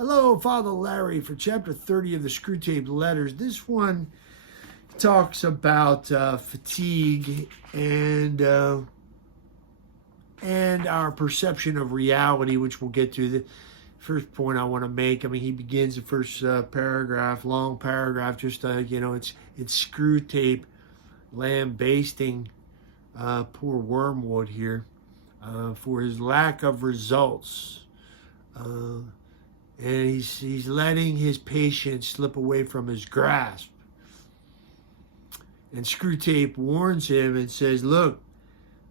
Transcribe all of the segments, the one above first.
Hello, Father Larry, for chapter 30 of the Screwtape Letters. This one talks about fatigue and our perception of reality, which we'll get to. The first point I want to make, he begins the first paragraph, long paragraph, just, it's Screwtape lambasting poor Wormwood here for his lack of results. And he's letting his patience slip away from his grasp. And Screwtape warns him and says, look,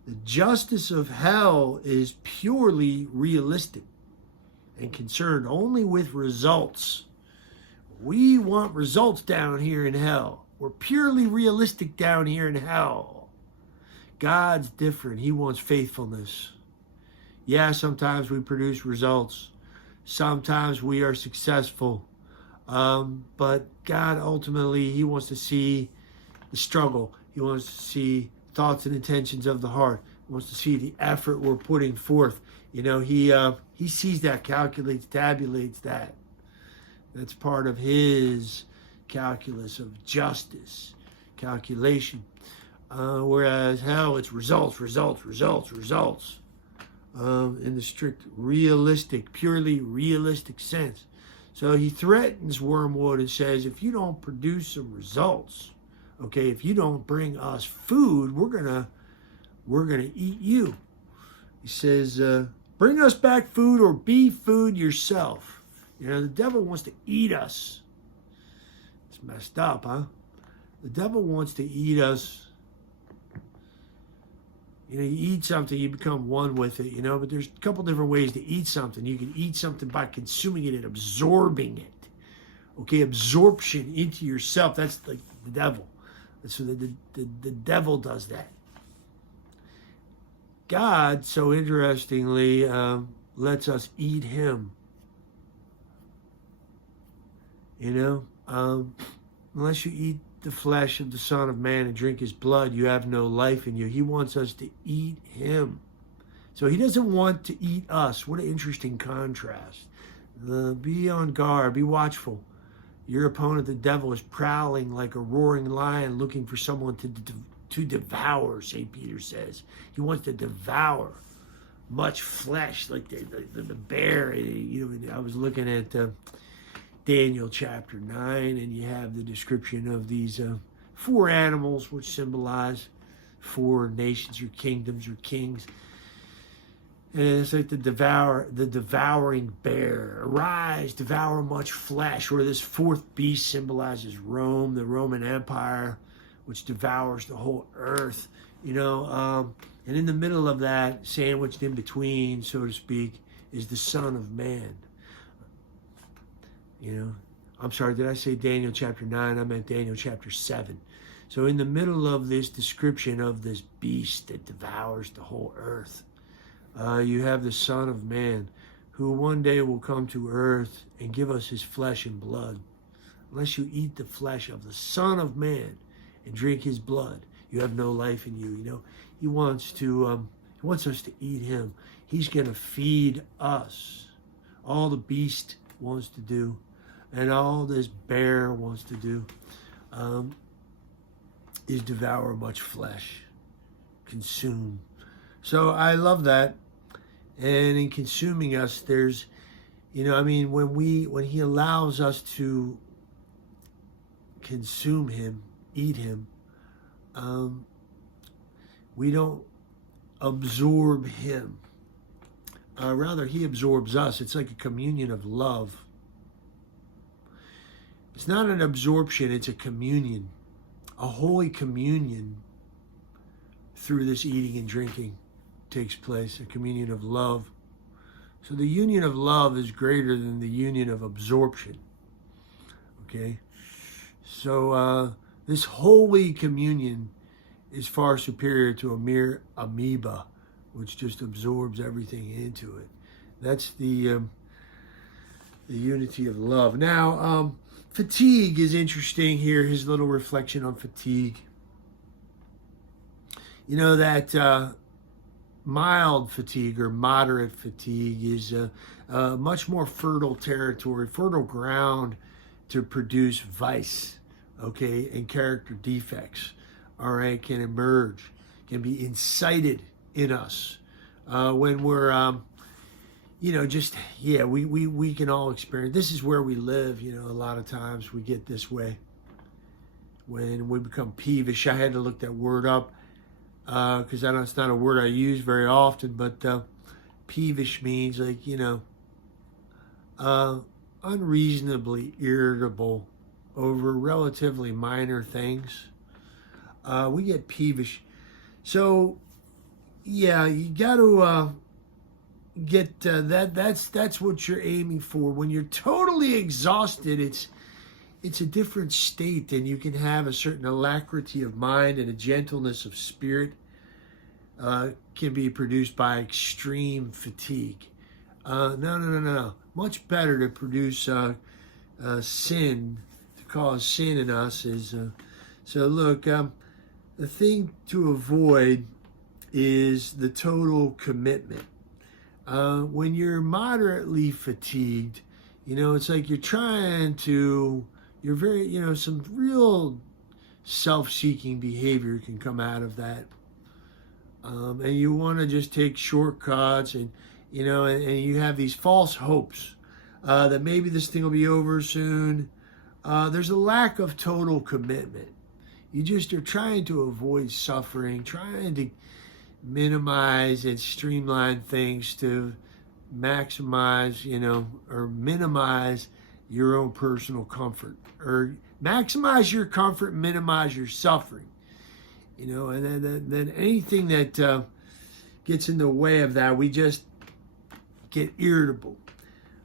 the justice of hell is purely realistic and concerned only with results. We want results down here in hell. We're purely realistic down here in hell. God's different. He wants faithfulness. Yeah, sometimes we produce results. Sometimes we are successful. But God, ultimately, he wants to see the struggle. He wants to see thoughts and intentions of the heart. He wants to see the effort we're putting forth. He sees that, calculates, tabulates that. That's part of his calculus of justice, calculation. Whereas hell, it's results. In the strict realistic, purely realistic sense. So he threatens Wormwood and says, if you don't produce some results, okay, if you don't bring us food, we're gonna eat you. He says, bring us back food or be food yourself. The devil wants to eat us. It's messed up, huh? The devil wants to eat us. You eat something, you become one with it, but there's a couple different ways to eat something. You can eat something by consuming it and absorbing it. Okay, absorption into yourself. That's like the devil. So the devil does that. God, so interestingly, lets us eat him. Unless you eat the flesh of the Son of Man and drink his blood, you have no life in you. He wants us to eat him. So he doesn't want to eat us. What an interesting contrast. Be on guard, be watchful. Your opponent, the devil, is prowling like a roaring lion looking for someone to devour, St. Peter says. He wants to devour much flesh, like the bear. I was looking at Daniel chapter 9, and you have the description of these 4 animals which symbolize 4 nations or kingdoms or kings. And it's like the devouring bear. Arise, devour much flesh. Or this 4th beast symbolizes Rome, the Roman Empire, which devours the whole earth. And in the middle of that, sandwiched in between, so to speak, is the Son of Man. I'm sorry, did I say Daniel chapter 9? I meant Daniel chapter 7. So in the middle of this description of this beast that devours the whole earth, you have the Son of Man, who one day will come to earth and give us his flesh and blood. Unless you eat the flesh of the Son of Man and drink his blood, you have no life in you. He wants us to eat him. He's going to feed us. All the beast wants to do, and all this bear wants to do, is devour much flesh, consume. So I love that. And in consuming us, there's, when he allows us to consume him, eat him, we don't absorb him. Rather, he absorbs us. It's like a communion of love. It's not an absorption, it's a communion, a holy communion through this eating and drinking takes place, a communion of love. So the union of love is greater than the union of absorption. Okay? So this holy communion is far superior to a mere amoeba, which just absorbs everything into it. That's the unity of love. Now, fatigue is interesting here, his little reflection on fatigue. That mild fatigue or moderate fatigue is a much more fertile territory, fertile ground to produce vice, okay, and character defects, all right, can emerge, can be incited in us when we're, we can all experience, this is where we live, a lot of times we get this way. When we become peevish, I had to look that word up because I know it's not a word I use very often, but peevish means like, unreasonably irritable over relatively minor things. We get peevish. So, yeah, you got to get that's what you're aiming for. When you're totally exhausted, it's a different state, and you can have a certain alacrity of mind and a gentleness of spirit can be produced by extreme fatigue. No. Much better to produce sin, to cause sin in us is. So look, the thing to avoid is the total commitment. When you're moderately fatigued, it's like you're very, some real self-seeking behavior can come out of that. And you want to just take shortcuts and you have these false hopes that maybe this thing will be over soon. There's a lack of total commitment. You just are trying to avoid suffering, trying to minimize and streamline things to maximize, or minimize your own personal comfort, or maximize your comfort, minimize your suffering, and then anything that gets in the way of that, we just get irritable.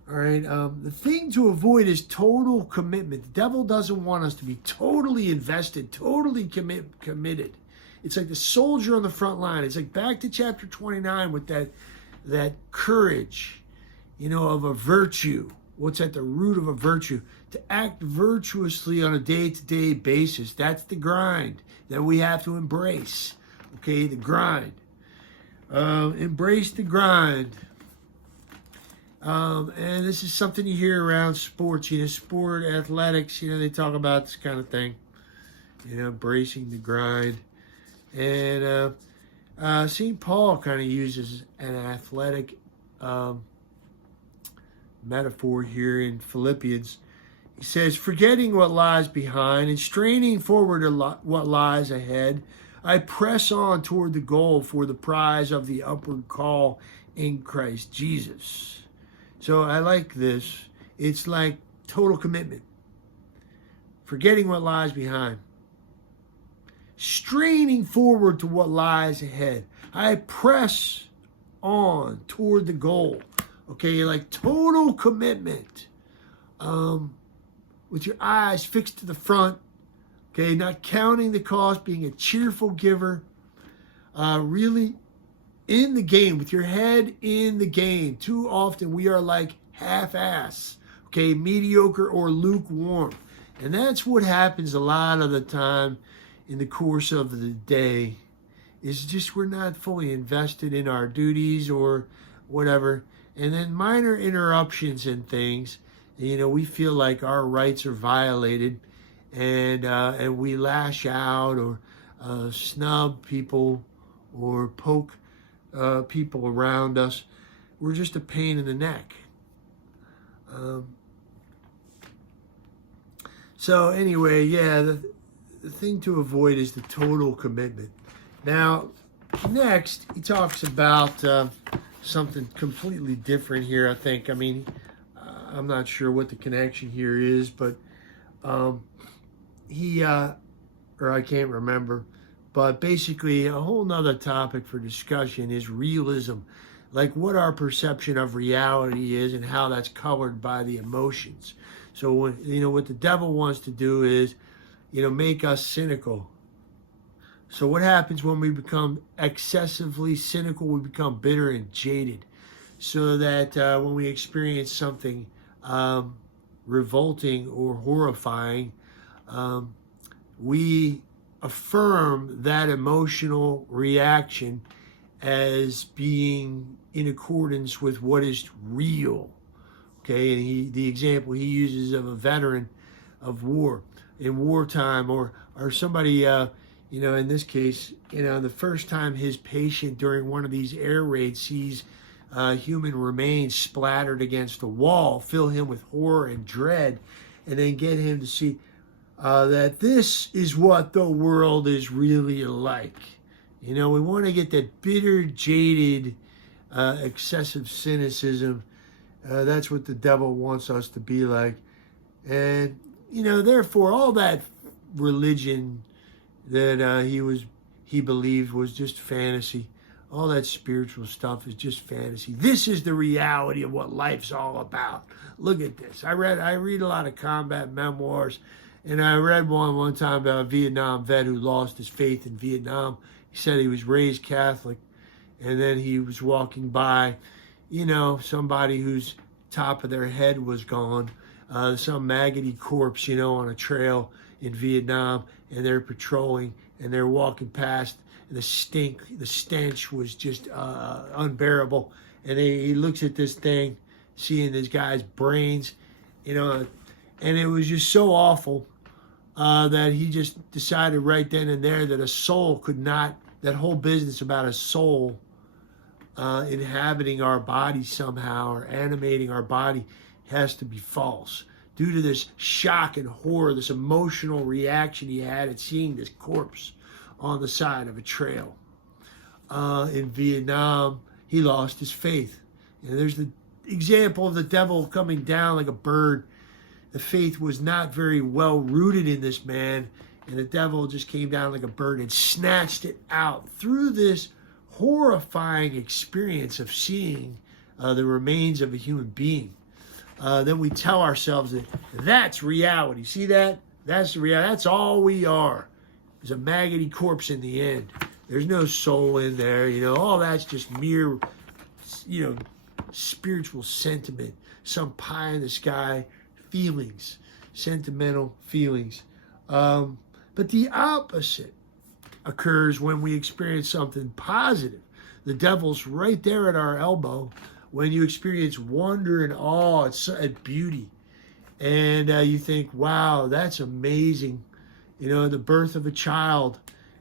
All right. The thing to avoid is total commitment. The devil doesn't want us to be totally invested, totally committed. It's like the soldier on the front line. It's like back to chapter 29 with that courage, of a virtue. What's at the root of a virtue? To act virtuously on a day-to-day basis. That's the grind that we have to embrace. Okay, the grind. Embrace the grind. And this is something you hear around sports, sport, athletics, they talk about this kind of thing. Embracing the grind. And St. Paul kind of uses an athletic metaphor here in Philippians. He says, forgetting what lies behind and straining forward to what lies ahead, I press on toward the goal for the prize of the upward call in Christ Jesus. So I like this. It's like total commitment. Forgetting what lies behind. Straining forward to what lies ahead. I press on toward the goal. Okay, like total commitment. With your eyes fixed to the front. Okay, not counting the cost, being a cheerful giver. Really in the game, with your head in the game. Too often we are like half-ass. Okay, mediocre or lukewarm. And that's what happens a lot of the time in the course of the day. Is just we're not fully invested in our duties or whatever. And then minor interruptions and things, we feel like our rights are violated, and we lash out or snub people or poke people around us. We're just a pain in the neck. So anyway, yeah, the thing to avoid is the total commitment. Now, next, he talks about something completely different here, I think. I mean, I'm not sure what the connection here is, but or I can't remember. But basically, a whole nother topic for discussion is realism. Like what our perception of reality is and how that's colored by the emotions. So, what the devil wants to do is, make us cynical. So what happens when we become excessively cynical? We become bitter and jaded. So that when we experience something revolting or horrifying, we affirm that emotional reaction as being in accordance with what is real. Okay, and the example he uses of a veteran of war in wartime, or somebody, in this case, the first time his patient during one of these air raids sees human remains splattered against a wall, fill him with horror and dread, and then get him to see that this is what the world is really like. We want to get that bitter, jaded, excessive cynicism. That's what the devil wants us to be like. And, therefore, all that religion that he believed was just fantasy. All that spiritual stuff is just fantasy. This is the reality of what life's all about. Look at this. I read a lot of combat memoirs, and I read one time about a Vietnam vet who lost his faith in Vietnam. He said he was raised Catholic, and then he was walking by, somebody whose top of their head was gone, some maggoty corpse, on a trail in Vietnam, and they're patrolling, and they're walking past, and the stench was just unbearable, and he looks at this thing, seeing this guy's brains, and it was just so awful that he just decided right then and there that a soul could not, that whole business about a soul inhabiting our body somehow or animating our body has to be false. Due to this shock and horror, this emotional reaction he had at seeing this corpse on the side of a trail. In Vietnam, he lost his faith. And there's the example of the devil coming down like a bird. The faith was not very well rooted in this man, and the devil just came down like a bird and snatched it out through this horrifying experience of seeing the remains of a human being. Then we tell ourselves that that's reality. See that? That's the reality. That's all we are. There's a maggoty corpse in the end. There's no soul in there. All that's just mere, spiritual sentiment. Some pie in the sky feelings, sentimental feelings. But the opposite occurs when we experience something positive. The devil's right there at our elbow when you experience wonder and awe at beauty. And you think, wow, that's amazing. The birth of a child,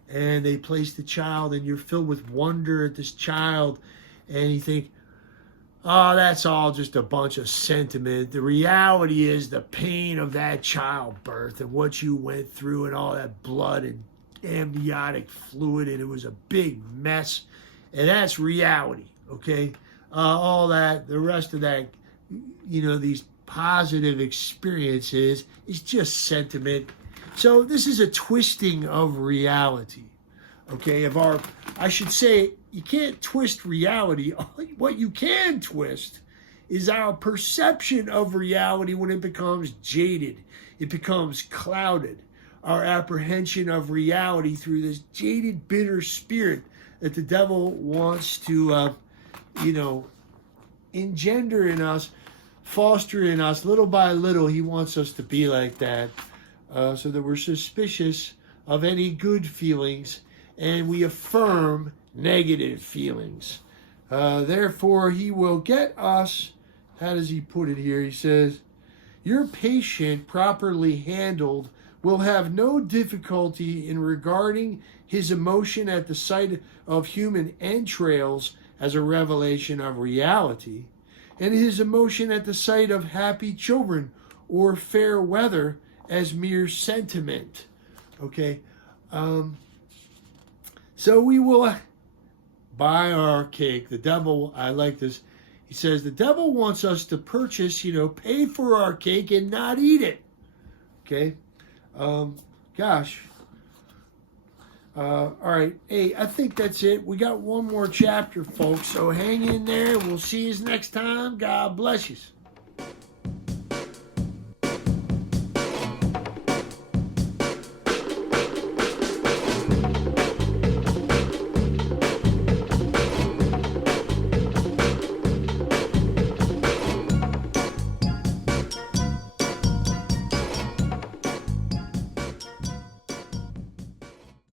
and they place the child, and you're filled with wonder at this child, and you think, oh, that's all just a bunch of sentiment. The reality is the pain of that childbirth and what you went through and all that blood and amniotic fluid, and it was a big mess. And that's reality, okay? All that, the rest of that, these positive experiences is just sentiment. So this is a twisting of reality, okay? I should say, you can't twist reality. What you can twist is our perception of reality when it becomes jaded. It becomes clouded. Our apprehension of reality through this jaded, bitter spirit that the devil wants to, engender in us, foster in us. Little by little, he wants us to be like that, so that we're suspicious of any good feelings, and we affirm negative feelings. Therefore, he will get us, how does he put it here? He says, your patient, properly handled, will have no difficulty in regarding his emotion at the sight of human entrails as a revelation of reality, and his emotion at the sight of happy children or fair weather as mere sentiment. Okay? So we will buy our cake. The devil, I like this. He says the devil wants us to purchase, pay for our cake and not eat it. Okay? All right. Hey, I think that's it. We got one more chapter, folks. So hang in there. We'll see you next time. God bless you.